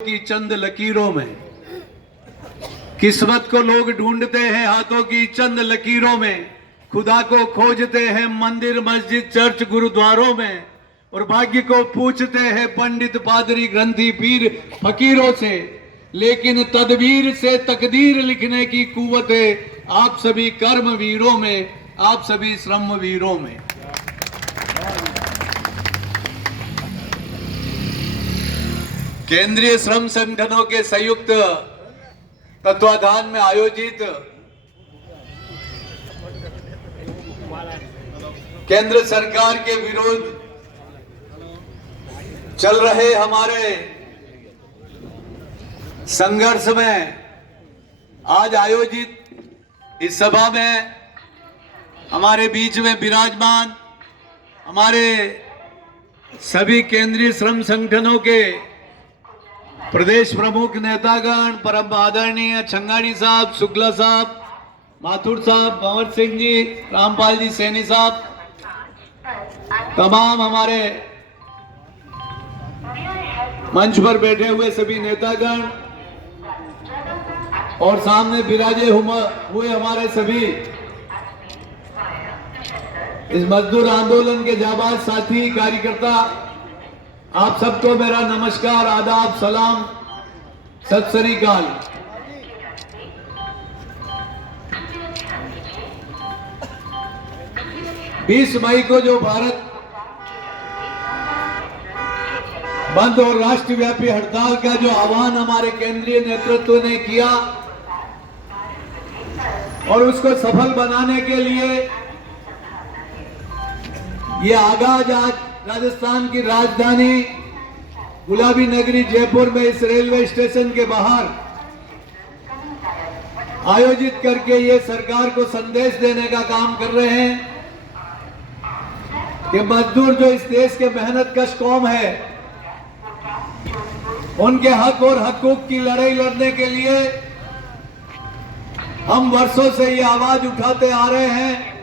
की चंद लकीरों में, किस्मत को लोग ढूंढते हैं हाथों की चंद लकीरों में, खुदा को खोजते हैं मंदिर मस्जिद चर्च गुरुद्वारों में, और भाग्य को पूछते हैं पंडित पादरी ग्रंथी पीर फकीरों से। लेकिन तदबीर से तकदीर लिखने की कुव्वत है आप सभी कर्म वीरों में, आप सभी श्रम वीरों में। केंद्रीय श्रम संगठनों के संयुक्त तत्वाधान में आयोजित केंद्र सरकार के विरोध चल रहे हमारे संघर्ष में आज आयोजित इस सभा में हमारे बीच में विराजमान हमारे सभी केंद्रीय श्रम संगठनों के प्रदेश प्रमुख नेतागण, परम आदरणीय छंगानी साहब, शुक्ला साहब, माथुर साहब, भंवर सिंह जी, रामपाल जी सैनी साहब, तमाम हमारे मंच पर बैठे हुए सभी नेतागण और सामने विराजे हुए हमारे सभी इस मजदूर आंदोलन के जाबाज साथी कार्यकर्ता, आप सबको मेरा नमस्कार, आदाब, सलाम, सत श्री अकाल। बीस मई को जो भारत बंद और राष्ट्रव्यापी हड़ताल का जो आह्वान हमारे केंद्रीय नेतृत्व ने किया और उसको सफल बनाने के लिए ये आगाज आज राजस्थान की राजधानी गुलाबी नगरी जयपुर में इस रेलवे स्टेशन के बाहर आयोजित करके ये सरकार को संदेश देने का काम कर रहे हैं कि मजदूर जो इस देश के मेहनत कश कौम है, उनके हक और हकूक की लड़ाई लड़ने के लिए हम वर्षों से ये आवाज उठाते आ रहे हैं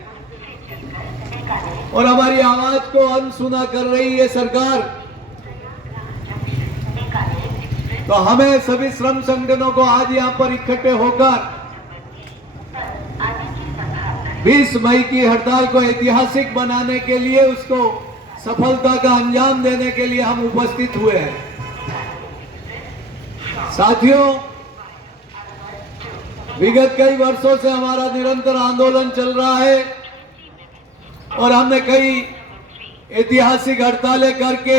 और हमारी आवाज को अनसुना कर रही है सरकार। तो हमें सभी श्रम संगठनों को आज यहां पर इकट्ठे होकर 20 मई की हड़ताल को ऐतिहासिक बनाने के लिए, उसको सफलता का अंजाम देने के लिए हम उपस्थित हुए हैं। साथियों, विगत कई वर्षों से हमारा निरंतर आंदोलन चल रहा है और हमने कई ऐतिहासिक हड़तालें करके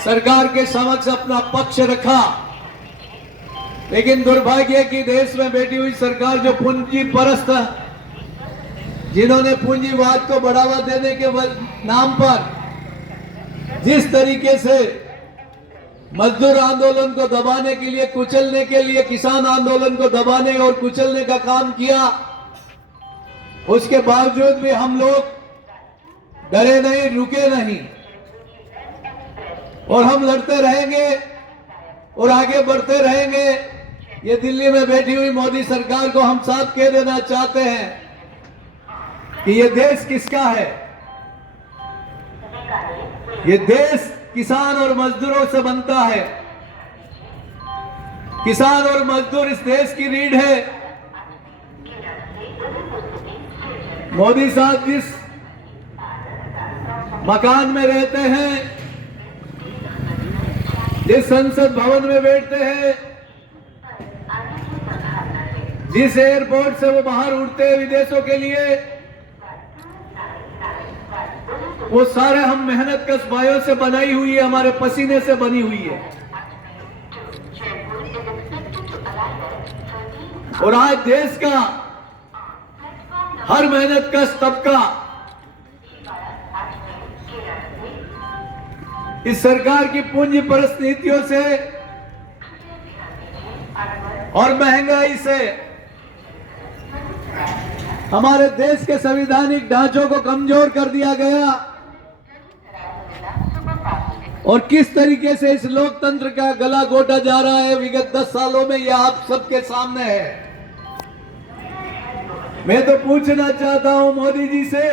सरकार के समक्ष अपना पक्ष रखा, लेकिन दुर्भाग्य की देश में बैठी हुई सरकार जो पूंजी परस्त, जिन्होंने पूंजीवाद को बढ़ावा देने के नाम पर जिस तरीके से मजदूर आंदोलन को दबाने के लिए, कुचलने के लिए, किसान आंदोलन को दबाने और कुचलने का काम किया, उसके बावजूद भी हम लोग डरे नहीं, रुके नहीं और हम लड़ते रहेंगे और आगे बढ़ते रहेंगे। ये दिल्ली में बैठी हुई मोदी सरकार को हम साफ कह देना चाहते हैं कि ये देश किसका है? ये देश किसान और मजदूरों से बनता है। किसान और मजदूर इस देश की रीढ़ है। मोदी साहब जिस मकान में रहते हैं, जिस संसद भवन में बैठते हैं, जिस एयरपोर्ट से वो बाहर उड़ते हैं विदेशों के लिए, वो सारे हम मेहनत कश भाइयों से बनाई हुई है, हमारे पसीने से बनी हुई है। और आज देश का हर मेहनत कश तबका इस सरकार की पूंजी परस्त नीतियों से और महंगाई से हमारे देश के संवैधानिक ढांचों को कमजोर कर दिया गया और किस तरीके से इस लोकतंत्र का गला घोटा जा रहा है विगत 10 सालों में, यह आप सबके सामने है। मैं तो पूछना चाहता हूं मोदी जी से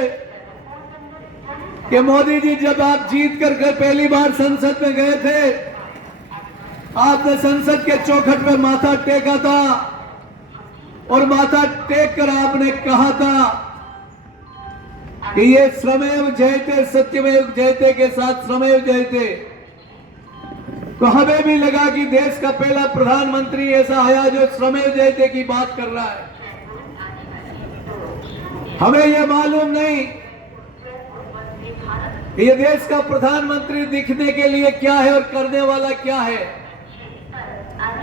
कि मोदी जी, जब आप जीत कर पहली बार संसद में गए थे आपने संसद के चौखट पे माथा टेका था और माथा टेक कर आपने कहा था कि ये श्रमेव जयते सत्यमेव जयते के साथ श्रमेव जयते। तो हमें भी लगा कि देश का पहला प्रधानमंत्री ऐसा आया जो श्रमेव जयते की बात कर रहा है। हमें यह मालूम नहीं कि ये देश का प्रधानमंत्री दिखने के लिए क्या है और करने वाला क्या है।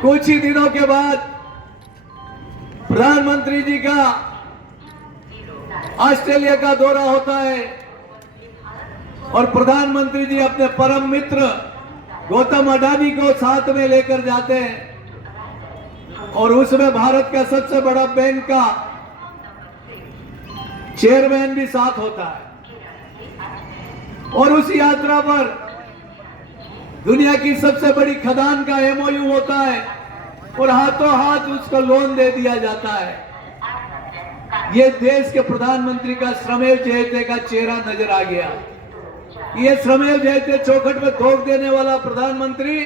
कुछ ही दिनों के बाद प्रधानमंत्री जी का ऑस्ट्रेलिया का दौरा होता है और प्रधानमंत्री जी अपने परम मित्र गौतम अडानी को साथ में लेकर जाते हैं और उसमें भारत का सबसे बड़ा बैंक का चेयरमैन भी साथ होता है। और उस यात्रा पर दुनिया की सबसे बड़ी खदान का एमओयू होता है और हाथों हाथ उसको लोन दे दिया जाता है। ये देश के प्रधानमंत्री का श्रमेव जयते का चेहरा नजर आ गया। ये श्रमेव जयते चौखट में थोक देने वाला प्रधानमंत्री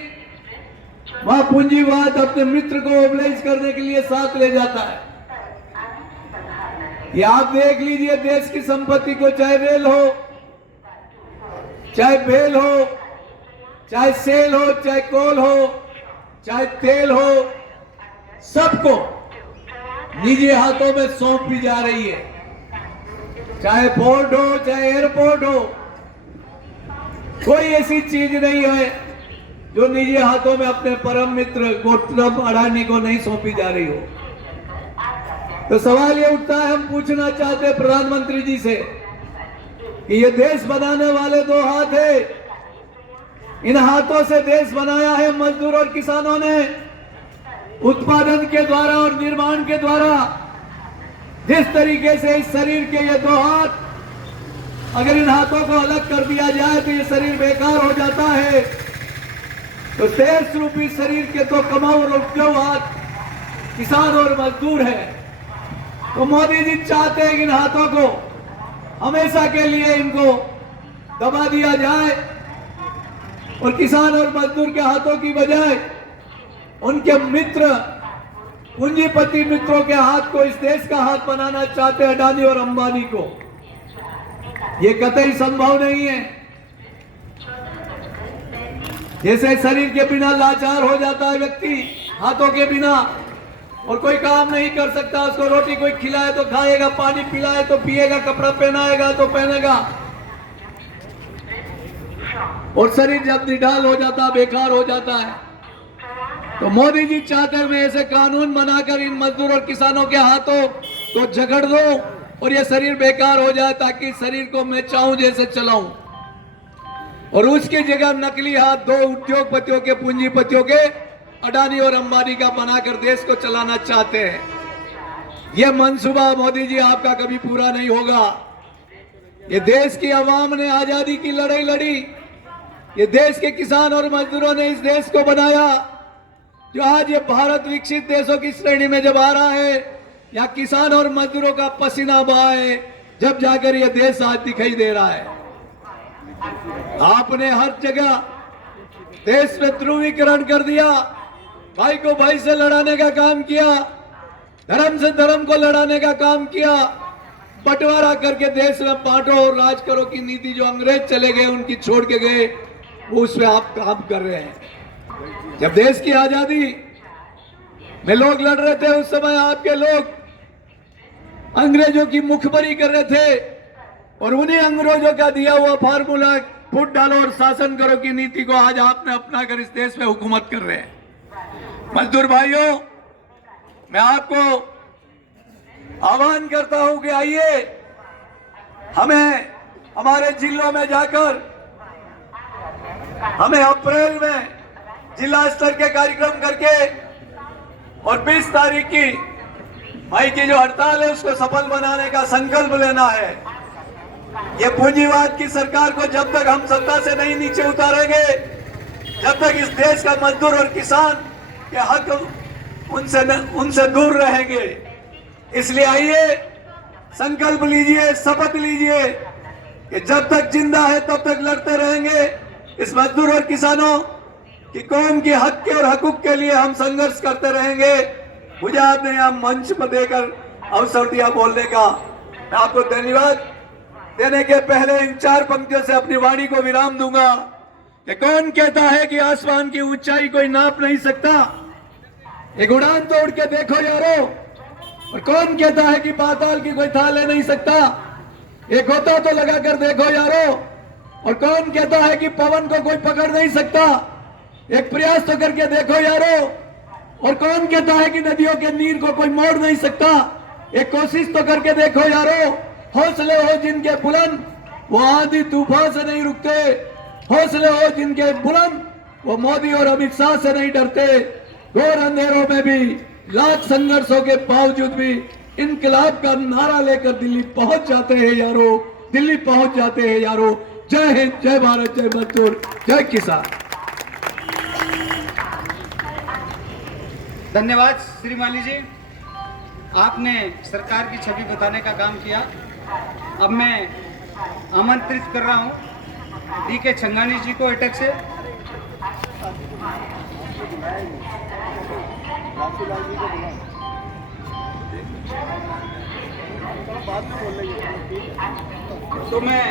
वहां पूंजीवाद अपने मित्र को ओबलाइज करने के लिए साथ ले जाता है। ये आप देख लीजिए, देश की संपत्ति को चाहे रेल हो, चाहे बेल हो, चाहे सेल हो, चाहे कोल हो, चाहे तेल हो, सबको निजी हाथों में सौंपी जा रही है। चाहे पोर्ट हो, चाहे एयरपोर्ट हो, कोई ऐसी चीज नहीं है जो निजी हाथों में अपने परम मित्र गौतम अडानी को नहीं सौंपी जा रही हो। तो सवाल ये उठता है, हम पूछना चाहते हैं प्रधानमंत्री जी से कि ये देश बनाने वाले दो हाथ है, इन हाथों से देश बनाया है मजदूर और किसानों ने उत्पादन के द्वारा और निर्माण के द्वारा। जिस तरीके से इस शरीर के ये दो हाथ, अगर इन हाथों को अलग कर दिया जाए तो ये शरीर बेकार हो जाता है। तो देश रूपी शरीर के दो कमाऊ और उपजाऊ हाथ किसान और मजदूर है। तो मोदी जी चाहते हैं कि इन हाथों को हमेशा के लिए इनको दबा दिया जाए और किसान और मजदूर के हाथों की बजाय उनके मित्र पूंजीपति मित्रों के हाथ को इस देश का हाथ बनाना चाहते हैं, अडानी और अंबानी को। ये कतई संभव नहीं है। जैसे शरीर के बिना लाचार हो जाता है व्यक्ति, हाथों के बिना, और कोई काम नहीं कर सकता। उसको रोटी कोई खिलाए तो खाएगा, पानी पिलाए तो पिएगा, कपड़ा पहनाएगा तो पहनेगा, और शरीर जब निढाल हो जाता, बेकार हो जाता है। तो मोदी जी चाहते हैं मैं ऐसे कानून बनाकर इन मजदूर और किसानों के हाथों को जकड़ दो और ये शरीर बेकार हो जाए, ताकि शरीर को मैं चाहूं जैसे चलाऊं। और उसकी जगह नकली हाथ दो उद्योगपतियों के, पूंजीपतियों के, अडानी और अंबानी का बनाकर देश को चलाना चाहते हैं। यह मंसूबा मोदी जी आपका कभी पूरा नहीं होगा। ये देश की आवाम ने आजादी की लड़ाई लड़ी, ये देश के किसान और मजदूरों ने इस देश को बनाया। जो आज ये भारत विकसित देशों की श्रेणी में जब आ रहा है, या किसान और मजदूरों का पसीना बहा है, जब जाकर ये देश आज दिखाई दे रहा है। आपने हर जगह देश में ध्रुवीकरण कर दिया, भाई को भाई से लड़ाने का काम किया, धर्म से धर्म को लड़ाने का काम किया, बंटवारा करके देश में बांटो और राज करो की नीति जो अंग्रेज चले गए, उनकी छोड़ के गए, वो उसमें आप काम कर रहे हैं। जब देश की आजादी में लोग लड़ रहे थे, उस समय आपके लोग अंग्रेजों की मुखबरी कर रहे थे, और उन्हीं अंग्रेजों का दिया हुआ फार्मूला फूट डालो और शासन करो की नीति को आज आपने अपना कर इस देश में हुकूमत कर रहे हैं। मजदूर भाइयों, मैं आपको आह्वान करता हूं कि आइए, हमें हमारे जिलों में जाकर हमें अप्रैल में जिला स्तर के कार्यक्रम करके और 20 तारीख की मई की जो हड़ताल है उसको सफल बनाने का संकल्प लेना है। ये पूंजीवाद की सरकार को जब तक हम सत्ता से नहीं नीचे उतारेंगे, जब तक इस देश का मजदूर और किसान के हक उनसे दूर रहेंगे। इसलिए आइए, संकल्प लीजिए, शपथ लीजिए कि जब तक जिंदा है तब तक लड़ते रहेंगे इस मजदूर और किसानों कि कौम के हक के और हकूक के लिए हम संघर्ष करते रहेंगे। मुझे आपने यहाँ मंच पर देकर अवसर दिया बोलने का, मैं आपको धन्यवाद देने के पहले इन 4 पंक्तियों से अपनी वाणी को विराम दूंगा कि कौन कहता है कि आसमान की ऊंचाई कोई नाप नहीं सकता। एक उड़ान तोड़ के देखो यारो। और कौन कहता है कि पाताल की कोई थाह ले नहीं सकता। एक गोता तो लगा कर देखो यारो। और कौन कहता है कि पवन को कोई पकड़ नहीं सकता। एक प्रयास तो करके देखो यारो। और कौन कहता है कि नदियों के नीर को कोई मोड़ नहीं सकता। एक कोशिश तो करके देखो यारो। हौसले हो जिनके बुलंद वो आंधी तूफान से नहीं रुकते। हौसले हो जिनके बुलंद वो मोदी और अमित शाह से नहीं डरते। घोर अंधेरों में भी लाख संघर्षों के बावजूद भी इनकलाब का नारा लेकर दिल्ली पहुंच जाते हैं यारो। दिल्ली पहुंच जाते हैं यारो। जय हिंद, जय भारत, जय मजदूर, जय किसान। धन्यवाद श्री माली जी, आपने सरकार की छवि बताने का काम किया। अब मैं आमंत्रित कर रहा हूं DK छंगानी जी को अटक से। तो मैं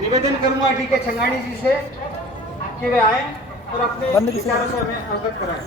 निवेदन करूंगा DK छंगानी जी से कि वे आए और अपने विचारों से हमें अवगत कराएं।